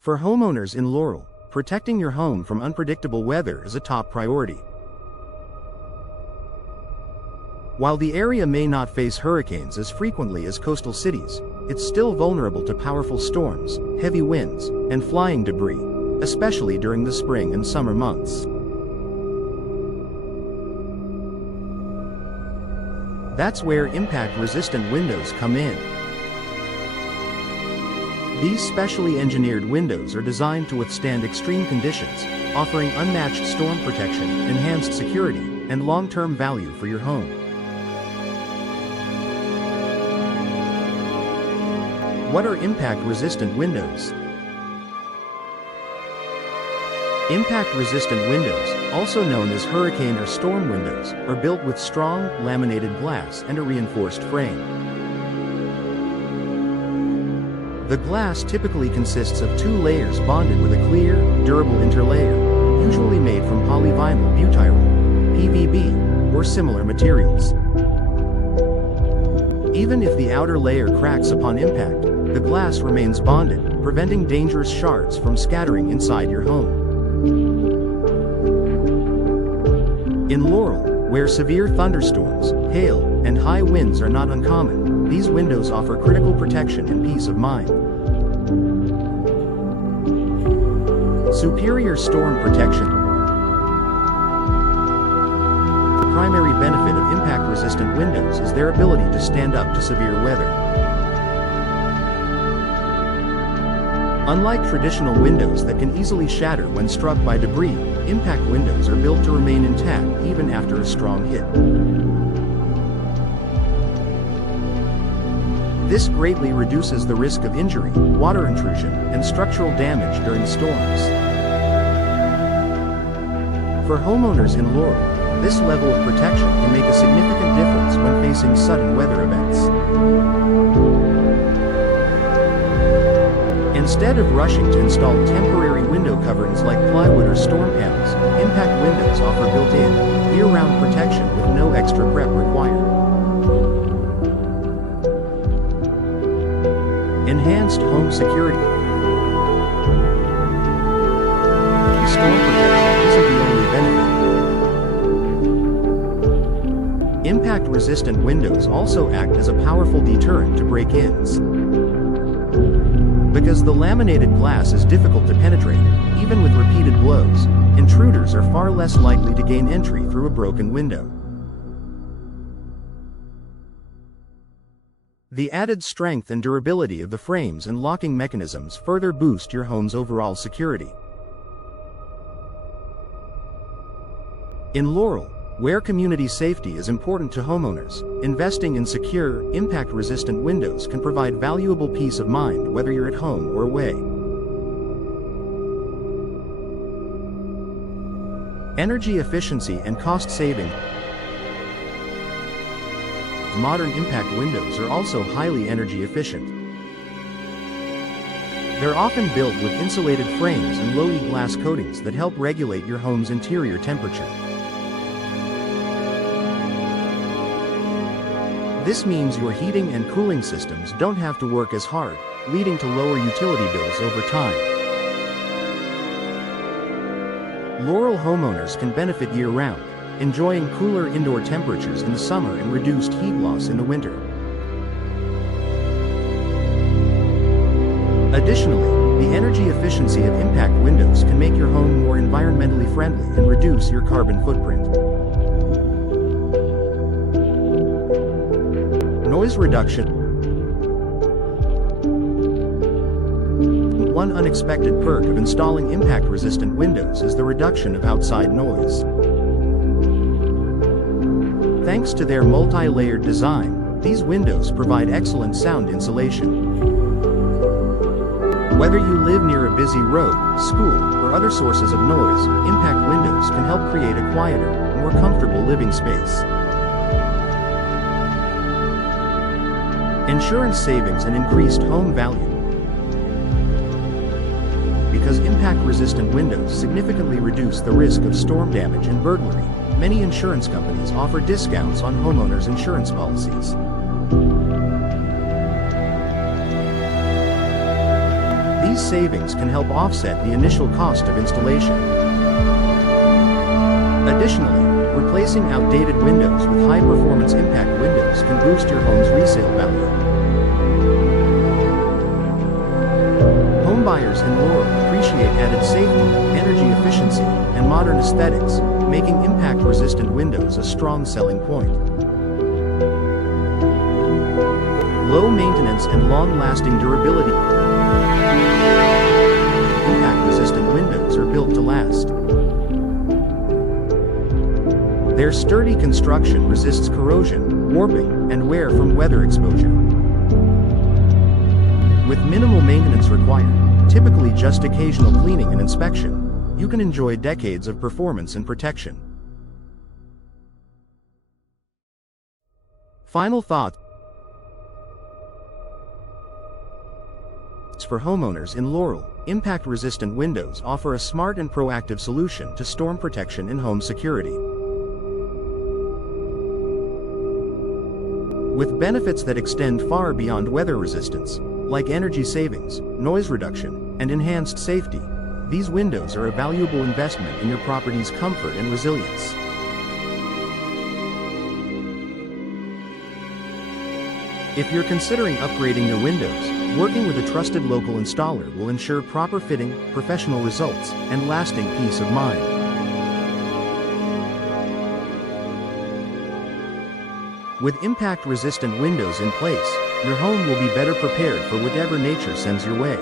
For homeowners in Laurel, protecting your home from unpredictable weather is a top priority. While the area may not face hurricanes as frequently as coastal cities, it's still vulnerable to powerful storms, heavy winds, and flying debris, especially during the spring and summer months. That's where impact-resistant windows come in. These specially engineered windows are designed to withstand extreme conditions, offering unmatched storm protection, enhanced security, and long-term value for your home. What are impact-resistant windows? Impact-resistant windows, also known as hurricane or storm windows, are built with strong, laminated glass and a reinforced frame. The glass typically consists of 2 layers bonded with a clear, durable interlayer, usually made from polyvinyl butyryl, PVB, or similar materials. Even if the outer layer cracks upon impact, the glass remains bonded, preventing dangerous shards from scattering inside your home. In Laurel, where severe thunderstorms, hail, and high winds are not uncommon, these windows offer critical protection and peace of mind. Superior storm protection. The primary benefit of impact-resistant windows is their ability to stand up to severe weather. Unlike traditional windows that can easily shatter when struck by debris, impact windows are built to remain intact even after a strong hit. This greatly reduces the risk of injury, water intrusion, and structural damage during storms. For homeowners in Laurel, this level of protection can make a significant difference when facing sudden weather events. Instead of rushing to install temporary window coverings like plywood or storm panels, impact windows offer built-in, year-round protection with no extra prep required. Enhanced home security. Storm protection isn't the only benefit. Impact-resistant windows also act as a powerful deterrent to break-ins. Because the laminated glass is difficult to penetrate, even with repeated blows, intruders are far less likely to gain entry through a broken window. The added strength and durability of the frames and locking mechanisms further boost your home's overall security. In Laurel, where community safety is important to homeowners, investing in secure, impact-resistant windows can provide valuable peace of mind whether you're at home or away. Energy efficiency and cost saving. Modern impact windows are also highly energy efficient. They're often built with insulated frames and low-E glass coatings that help regulate your home's interior temperature. This means your heating and cooling systems don't have to work as hard, leading to lower utility bills over time. Laurel homeowners can benefit year-round, enjoying cooler indoor temperatures in the summer and reduced heat loss in the winter. Additionally, the energy efficiency of impact windows can make your home more environmentally friendly and reduce your carbon footprint. Noise reduction. One unexpected perk of installing impact-resistant windows is the reduction of outside noise. Thanks to their multi-layered design, these windows provide excellent sound insulation. Whether you live near a busy road, school, or other sources of noise, impact windows can help create a quieter, more comfortable living space. Insurance savings and increased home value. Because impact-resistant windows significantly reduce the risk of storm damage and burglary, many insurance companies offer discounts on homeowners' insurance policies. These savings can help offset the initial cost of installation. Additionally, replacing outdated windows with high-performance impact windows can boost your home's resale value. Home buyers in Laurel appreciate added safety, energy efficiency, and modern aesthetics, making impact-resistant windows a strong selling point. Low maintenance and long-lasting durability. Impact-resistant windows are built to last. Their sturdy construction resists corrosion, warping, and wear from weather exposure. With minimal maintenance required, typically just occasional cleaning and inspection, you can enjoy decades of performance and protection. Final thoughts. For homeowners in Laurel, impact-resistant windows offer a smart and proactive solution to storm protection and home security. With benefits that extend far beyond weather resistance, like energy savings, noise reduction, and enhanced safety, these windows are a valuable investment in your property's comfort and resilience. If you're considering upgrading your windows, working with a trusted local installer will ensure proper fitting, professional results, and lasting peace of mind. With impact-resistant windows in place, your home will be better prepared for whatever nature sends your way.